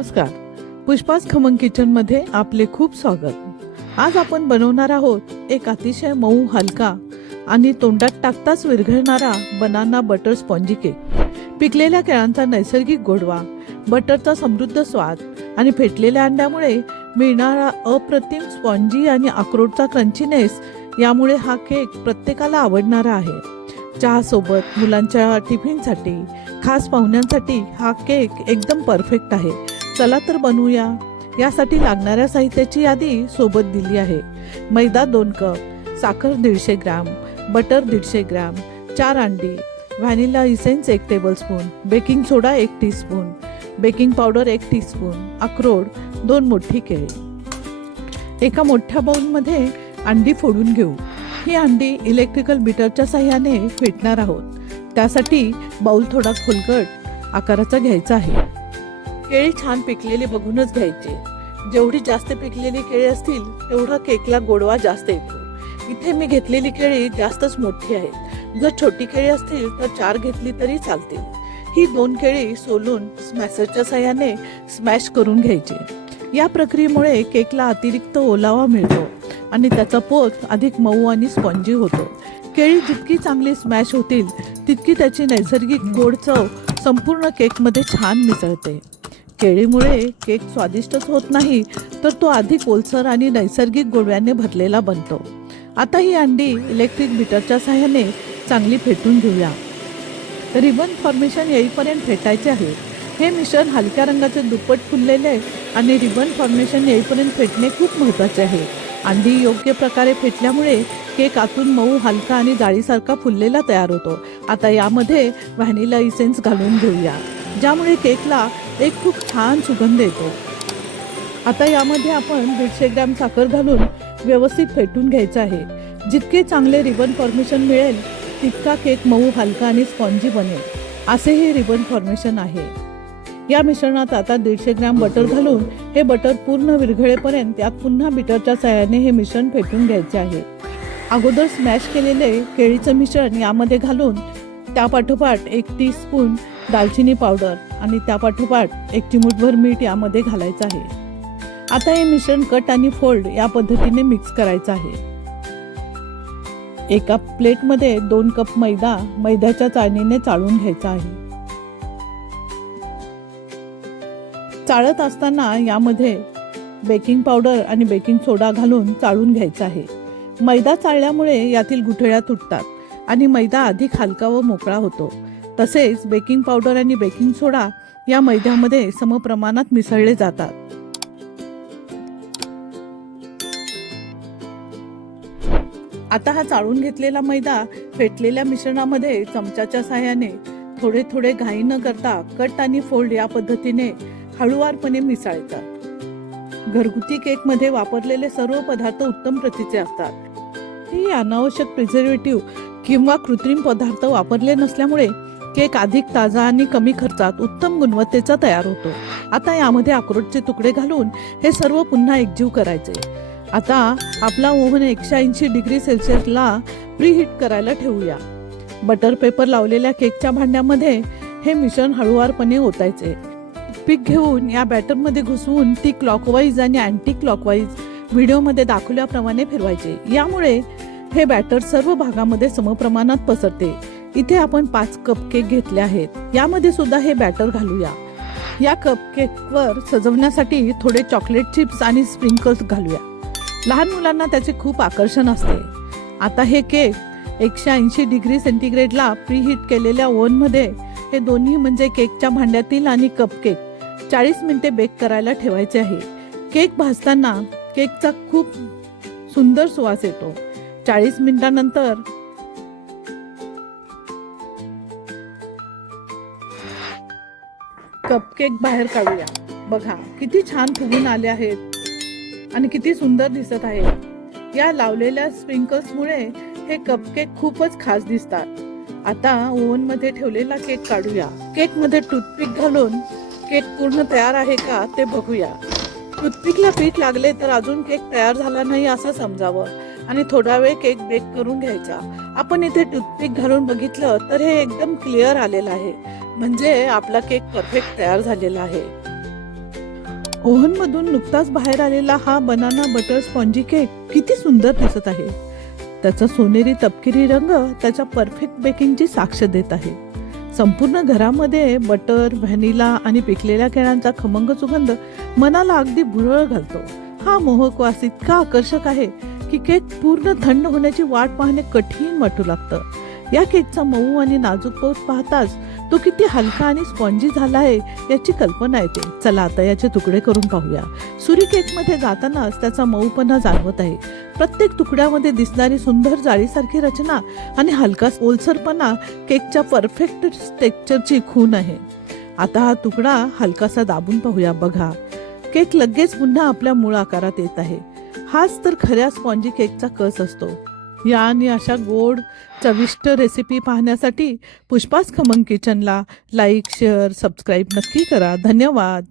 नमस्कार. पुष्पाज खमंग किचन मध्ये आपले खूप स्वागत. आज आपण बनवणार आहोत एक अतिशय मऊ, हलका आणि तोंडात टाकताच विरघळणारा बनाना बटर स्पॉन्जी केक. पिकलेल्या केळांचा नैसर्गिक गोडवा, बटरचा समृद्ध स्वाद आणि फेटलेल्या अंड्यामुळे मिळणारा अप्रतिम स्पॉन्जी आणि अक्रोडचा क्रंचीनेस यामुळे हा केक प्रत्येकाला आवडणारा आहे. चहा सोबत, मुलांच्या टिफिनसाठी, खास पाहुण्यांसाठी हा केक एकदम परफेक्ट आहे. चला तर बनवूया. यासाठी लागणाऱ्या साहित्याची यादी सोबत दिली आहे. मैदा 2 कप, साखर 150 ग्रॅम, बटर 150 ग्रॅम, 4 अंडी, व्हॅनिला इसेन्स 1 टेबलस्पून, बेकिंग सोडा 1 टीस्पून, बेकिंग पावडर 1 टीस्पून, अक्रोड 2 मोठी केळी. एका मोठ्या बाउलमध्ये अंडी फोडून घेऊ. ही अंडी इलेक्ट्रिकल बीटरच्या साहाय्याने फेटणार आहोत. त्यासाठी बाउल थोडा खोलगट आकाराचा घ्यायचा आहे. केळी छान पिकलेली बघूनच घ्यायची. जेवढी जास्त पिकलेली केळी असतील तेवढा केकला गोडवा जास्त येतो. इथे मी घेतलेली केळी जास्तच मोठी आहेत. जर छोटी केळी असतील तर 4 घेतली तरी चालतील. ही 2 केळी सोलून स्मॅशरच्या साहाय्याने स्मॅश करून घ्यायची. या प्रक्रियेमुळे केकला अतिरिक्त ओलावा मिळतो आणि त्याचा पोत अधिक मऊ आणि स्पॉन्जी होतो. केळी जितकी चांगली स्मॅश होतील तितकी त्याची नैसर्गिक गोड चव संपूर्ण केकमध्ये छान मिसळते. केळीमुळे केक स्वादिष्टच होत नाही तर तो अधिक ओलसर आणि नैसर्गिक गोडव्याने भरलेला बनतो. आता ही अंडी इलेक्ट्रिक बीटरच्या साहाय्याने चांगली फेटून घेऊया. रिबन फॉर्मेशन येईपर्यंत फेटायचे आहे. हे मिश्रण हलक्या रंगाचे दुप्पट फुललेले आणि रिबन फॉर्मेशन येईपर्यंत फेटणे खूप महत्त्वाचे आहे. अंडी योग्य प्रकारे फेटल्यामुळे केक आतून मऊ, हलका आणि जाळीसारखा फुललेला तयार होतो. आता यामध्ये व्हॅनिला इसेन्स घालून घेऊया, ज्यामुळे केकला एक खूप छान सुगंध येतो. आता यामध्ये आपण 150 ग्रॅम साखर घालून व्यवस्थित फेटून घ्यायचं आहे. जितके चांगले रिबन फॉर्मेशन मिळेल तितका केक मऊ, हलका आणि स्पॉन्जी बनेल. असे हे रिबन फॉर्मेशन आहे. या मिश्रणात आता 150 ग्रॅम बटर घालून हे बटर पूर्ण विरघळेपर्यंत त्यात पुन्हा बीटरच्या साहाय्याने हे मिश्रण फेटून घ्यायचे आहे. अगोदर स्मॅश केलेले केळीचं मिश्रण यामध्ये घालून त्यापाठोपाठ 1 टीस्पून दालचिनी पावडर आणि त्यापाठोपाठ 1 चिमूटभर मीठ यामध्ये घालायचं आहे. आता हे मिश्रण कट आणि फोल्ड या पद्धतीने मिक्स करायचं आहे. एका प्लेटमध्ये 2 कप मैद्याच्या चाळणीने चाळून घ्यायचा आहे. चाळत असताना यामध्ये बेकिंग पावडर आणि बेकिंग सोडा घालून चाळून घ्यायचा आहे. मैदा चाळल्यामुळे यातील गुठळ्या तुटतात आणि मैदा अधिक हलका व मोकळा होतो. तसेच बेकिंग पावडर आणि बेकिंग सोडा या मैद्यामध्ये समप्रमाणात मिसळले जातात. आता हा चाळून घेतलेला मैदा फेटलेल्या मिश्रणामध्ये चमच्याच्या साहाय्याने थोडे थोडे घाई न करता कट आणि फोल्ड या पद्धतीने हळूवारपणे मिसळायचा. घरगुती केक मध्ये वापरलेले सर्व पदार्थ उत्तम प्रतीचे असतात. ही अनावश्यक प्रिझर्वेटिव्ह किंवा कृत्रिम पदार्थ वापरले नसल्यामुळे केक अधिक ताजा आणि कमी खर्चात उत्तम गुणवत्तेचा तयार होतो. आता यामध्ये अक्रोडचे तुकडे घालून हे सर्व पुन्हा एकजीव करायचे. आता आपला ओव्हन 180 डिग्री सेल्सिअसला प्रीहीट करायला ठेवूया. बटर पेपर लावलेल्या केकच्या भांड्यामध्ये हे मिश्रण हळूवारपणे ओतायचे. पीक घेऊन या बॅटरमध्ये घुसवून ती क्लॉकवाईज आणि अँटी क्लॉकवाईज व्हिडिओमध्ये दाखवल्याप्रमाणे फिरवायचे. यामुळे हे बॅटर सर्व भागामध्ये समप्रमाणात पसरते. इथे आपण 5 कप केक घेतले आहेत. यामध्ये सुद्धा हे बॅटर घालूया. या कप केकवर सजवण्यासाठी थोडे चॉकलेट चिप्स आणि स्प्रिंकल्स घालूया. लहान मुलांना त्याचे खूप आकर्षण असते. आता हे केक 180 डिग्री सेंटीग्रेडला प्रीहीट केलेल्या ओव्हनमध्ये हे दोन्ही म्हणजे केकच्या भांड्यातील आणि कपकेक 40 मिनिटे बेक करायला ठेवायचे आहे. केक भाजताना केकचा खूप सुंदर सुवास येतो. 40 मिनिटांनंतर कपकेक बाहेर काढूया. बघा किती छान फुगून आले आहेत आणि किती सुंदर दिसत आहेत. या लावलेल्या स्प्रिंकल्समुळे हे कपकेक खूपच खास दिसतात. आता ओव्हन मध्ये ठेवलेला केक काढूया. केक मध्ये टूथपिक घालून केक पूर्ण तयार आहे का ते बघूया. टूथपिकला पीठ लागले तर अजून केक तयार झाला नाही असं समजावं आणि थोडा वेळ केक बेक करून घ्यायचा. आपण इथे टूथपिक घालून बघितलं तर हे एकदम क्लिअर आलेलं आहे, म्हणजे आपला केक परफेक्ट तयार झालेला आहे. ओव्हनमधून नुकताच बाहेर आलेला हा बनाना बटर स्पॉन्जी केक किती सुंदर दिसत आहे. त्याचा सोनेरी तपकिरी रंग त्याच्या परफेक्ट बेकिंगची साक्ष देत आहे. संपूर्ण घरामध्ये बटर, व्हॅनिला आणि पिकलेल्या केळ्यांचा खमंग सुगंध मनाला अगदी भुरळ घालतो. हा मोहक वास इतका आकर्षक आहे की केक पूर्ण थंड होण्याची वाट पाहणे कठीण वाटू लागतं. या केकचा मऊ आणि नाजूक पोत पाहताच तो किती हलका आणि स्पॉन्जी झाला आहे याची कल्पना येते. चला आता याचे तुकडे करून पाहूया. सुरी केकमध्ये जातानाच त्याचा मऊपणा जाणवत आहे. प्रत्येक तुकड्यामध्ये दिसणारी सुंदर जाळीसारखी रचना आणि हलका ओलसरपणा केकच्या परफेक्ट टेक्स्चरची खूण आहे. आता हा तुकडा हलकासा दाबून पाहूया. बघा, केक लगेच पुन्हा आपल्या मूळ आकारात येत आहे. हाच तर खऱ्या स्पॉन्जी केकचा कस असतो. या आणि अशा गोड चविष्ट रेसिपी पाहण्यासाठी पुष्पास खमंग किचनला लाईक, शेअर, सबस्क्राईब नक्की करा. धन्यवाद.